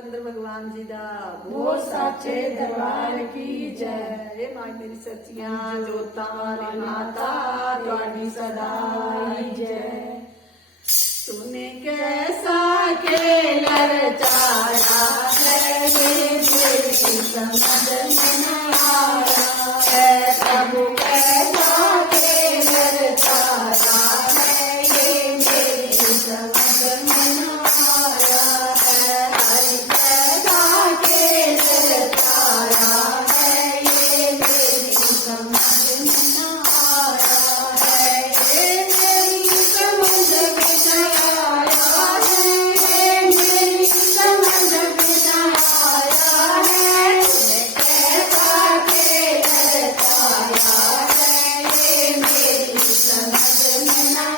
रामचंद्र भगवान जी दा बोल साचे दरबार की जय। हे माई मेरी सच्चियां जोतां वाली माता तुहाडी सदा जय। तूने कैसा खेल रचाया है ये मेरी समझ में न आया है। प्रभु कैसा खेल रचाया है ये मेरी समझ में न आया है। हरि कैसा खेल रचाया है ये मेरी समझ में न आया है। ये मेरी समझ में न आया है। ये मेरी समझ में न आया है। तूने कैसा खेल रचाया है ये मेरी समझ में न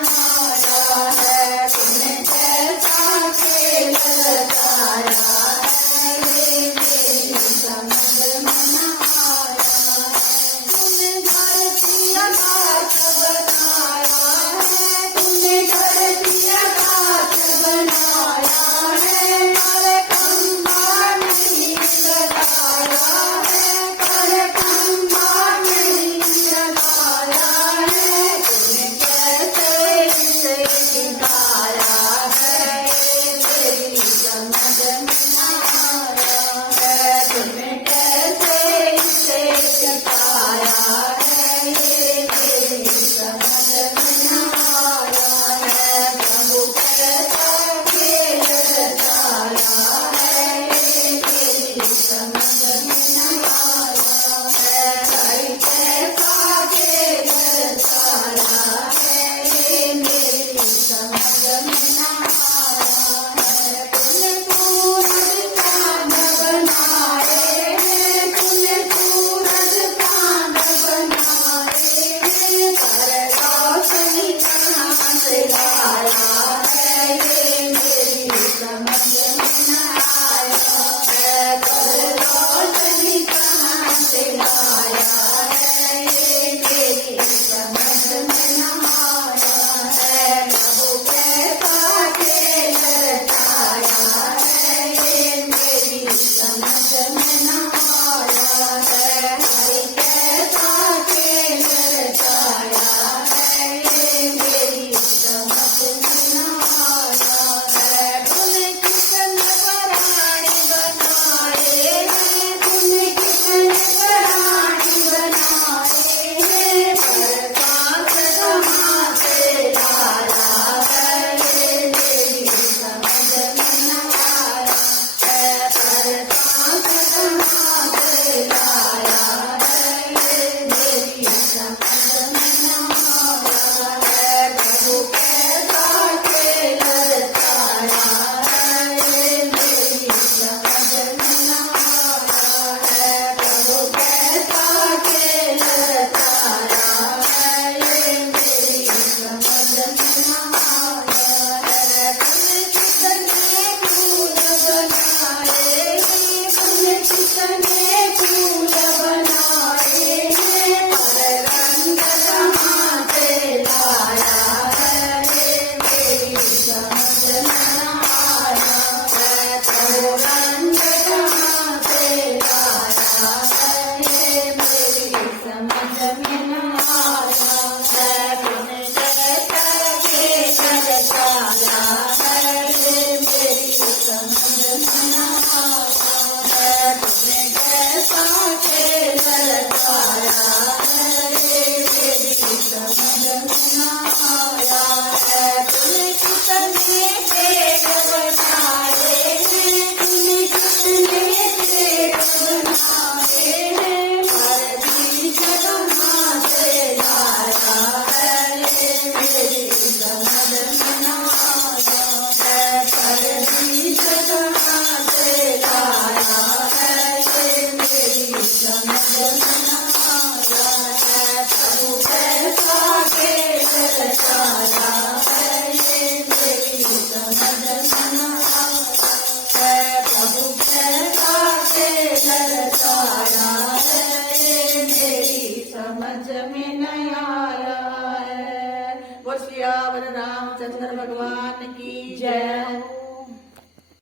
आया है। तूने कैसा खेल रचाया है ये मेरी समझ में न आया है। तूने धरती आकाश बनाया है। तूने धरती आकाश बनाया है। पर खंभा नहीं लगाया है। पर खंभा नहीं लगाया है। तूने कैसे इसे टिकाया है ये मेरी समझ में न आया है। तूने कैसे इसे टिकाया है ये मेरी समझ में न आया है। प्रभु कैसा खेल रचाया है ये मेरी समझ में न आया है। हरि कैसा खेल रचाया है ये मेरी समझ में न आया है। तूने सूरज चाँद बनाए हैं। तूने सूरज चाँद बनाए हैं। पर रोशनी कहाँ से लाया है ये मेरी समझ में न आया है। पर रोशनी कहाँ से लाया है ये मेरी समझ में न आया है। प्रभु कैसा खेल रचाया है ये मेरी समझ में न आया है। हरि कैसा खेल रचाया है ये मेरी समझ में न आया है। तूने कितने प्राणी बनाए हैं। तूने कितने प्राणी बनाए हैं। पर सांस कहाँ से लाया है ये मेरी समझ में न आया है। पर सांस कहाँ से लाया है ये मेरी समझ में न आया है। प्रभु कैसा खेल रचाया है ये मेरी समझ में न आया है। प्रभु कैसा खेल रचाया है ये मेरी समझ में न आया है। तूने कितने फूल बनाए हैं। तूने कितने फूल बनाए हैं। पर रंग कहाँ से लाया है ये मेरी समझ में न आया है। तो रंग कहाँ से लाया है ये मेरी समझ में न आया है। तूने कैसा खेल रचाया है ये मेरी समझ में न आया है। तूने कैसा खेल रचाया है ये मेरी समझ में न आया है। तूने कितने पेड़ बनाए हैं। तूने कितने पेड़ बनाए हैं। पर बीज कहाँ से लाया है ये मेरी समझ में न आया है। पर बीज कहाँ से लाया है ये मेरी समझ में न आया है। प्रभु कैसा खेल रचाया है ये मेरी समझ में न आया है। प्रभु कैसा खेल रचाया है ये मेरी समझ में न आया है। वो सियावर रामचंद्र भगवान की जय।